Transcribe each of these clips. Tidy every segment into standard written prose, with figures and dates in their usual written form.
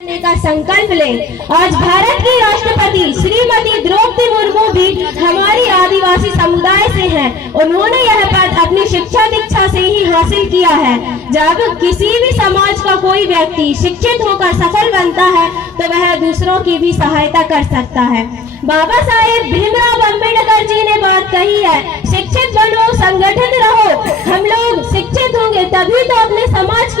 करने का संकल्प लें। आज भारत की राष्ट्रपति श्रीमती द्रौपदी मुर्मू भी हमारी आदिवासी समुदाय से हैं। उन्होंने यह पद अपनी शिक्षा दीक्षा से ही हासिल किया है। जब किसी भी समाज का कोई व्यक्ति शिक्षित होकर सफल बनता है तो वह दूसरों की भी सहायता कर सकता है। बाबा साहेब भीमराव अम्बेडकर जी ने बात कही है, शिक्षित बनो, संगठित रहो। हम लोग शिक्षित होंगे तभी तो अपने समाज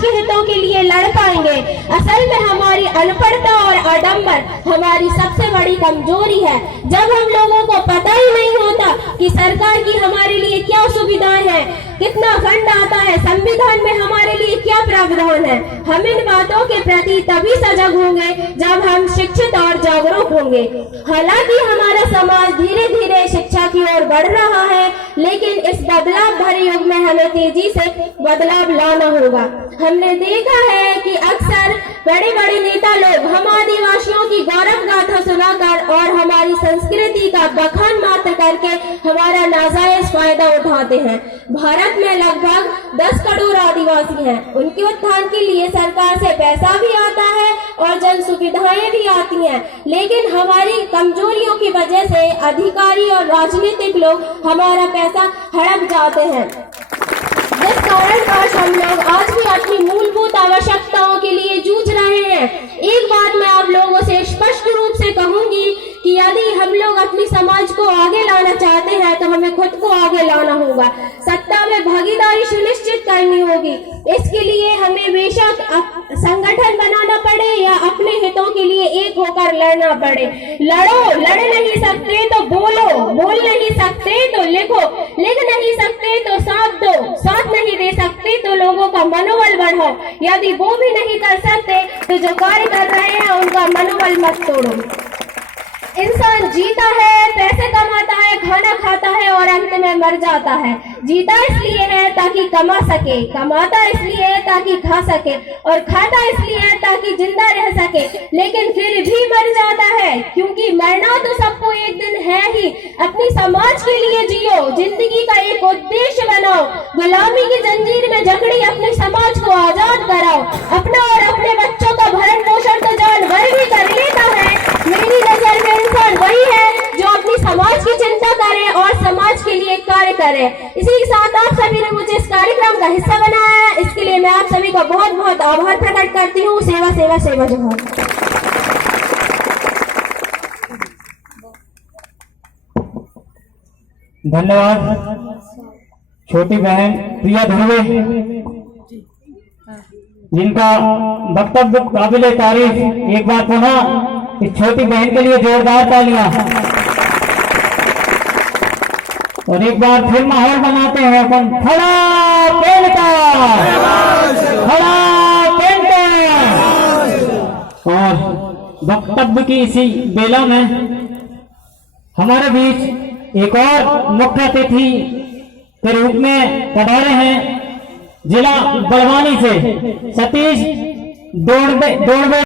के हितों के लिए लड़ पाएंगे। असल में हमारी अनपढ़ता और आडंबर हमारी सबसे बड़ी कमजोरी है। जब हम लोगों को पता ही नहीं होता कि सरकार की हमारे लिए क्या सुविधाएं हैं, कितना फंड आता है, संविधान में हमारे लिए क्या प्रावधान है, हम इन बातों के प्रति तभी सजग होंगे जब हम शिक्षित और जागरूक होंगे। हालांकि हमारा समाज धीरे धीरे शिक्षा की ओर बढ़ रहा है, लेकिन इस बदलाव भरे युग में हमें तेजी से बदलाव लाना होगा। हमने देखा है कि अक्सर बड़े बड़े नेता लोग हम आदिवासियों की गौरव गाथा सुनाकर और हमारी संस्कृति का बखान मात्र करके हमारा नाजायज फायदा उठाते हैं। भारत में लगभग 10 करोड़ आदिवासी हैं। उनके उत्थान के लिए सरकार से पैसा भी आता है और जन सुविधाएं भी आती हैं, लेकिन हमारी कमजोरियों की वजह से अधिकारी और राजनीतिक लोग हमारा पैसा हड़प जाते हैं, जिस कारणवश हम लोग आज भी अपनी मूलभूत आवश्यकताओं के लिए जूझ रहे हैं। एक बात मैं आप लोगों से स्पष्ट रूप से कहूंगी कि यदि हम लोग अपनी समाज को आगे लाना चाहते हैं तो हमें खुद को आगे लाना होगा। सत्ता में भागीदारी सुनिश्चित करनी होगी। इसके लिए हमें बेशक संगठन बनाना पड़े या अपने हितों के लिए एक होकर लड़ना पड़े। लड़ो, लड़ नहीं सकते तो बोलो, बोल नहीं सकते तो लिखो, लिख नहीं सकते तो साथ दो, साथ नहीं दे सकते तो लोगों का मनोबल बढ़ाओ। यदि वो भी नहीं कर सकते तो जो कार्य कर रहे हैं उनका मनोबल मत तोड़ो। इंसान जीता है, पैसे कमाता है, खाना खाता है और अंत में मर जाता है। जीता इसलिए है ताकि कमा सके, कमाता इसलिए है ताकि खा सके और खाता इसलिए है ताकि जिंदा रह सके, लेकिन फिर भी मर जाता है, क्योंकि मरना तो सबको एक दिन है ही। अपनी समाज के लिए जियो, जिंदगी का एक उद्देश्य बनाओ, गुलामी की जंजीर में जकड़ी अपने समाज को आजाद कराओ। अपना और अपने बच्चों का भरण पोषण तो जानवर भी कर लेता है। मेरी नजर में इंसान वही है जो अपनी समाज की चिंता करे और समाज के लिए कार्य करे। इसी के साथ आप सभी ने मुझे इस कार्यक्रम का हिस्सा बनाया है, इसके लिए मैं आप सभी का बहुत बहुत आभार प्रकट करती हूँ। सेवा सेवा सेवा जोहार। धन्यवाद छोटी बहन प्रिया धुर्वे, जिनका वक्तव्य काबिले तारीफ। एक बार पुनः इस छोटी बहन के लिए जोरदार तालियां और एक बार फिर माहौल बनाते हैं अपन। खड़ा पेड़ का, खड़ा पेड़ का। और वक्तव्य की इसी बेला में हमारे बीच एक और मुख्य अतिथि के रूप में पधारे हैं जिला बड़वानी से सतीश दौड़बे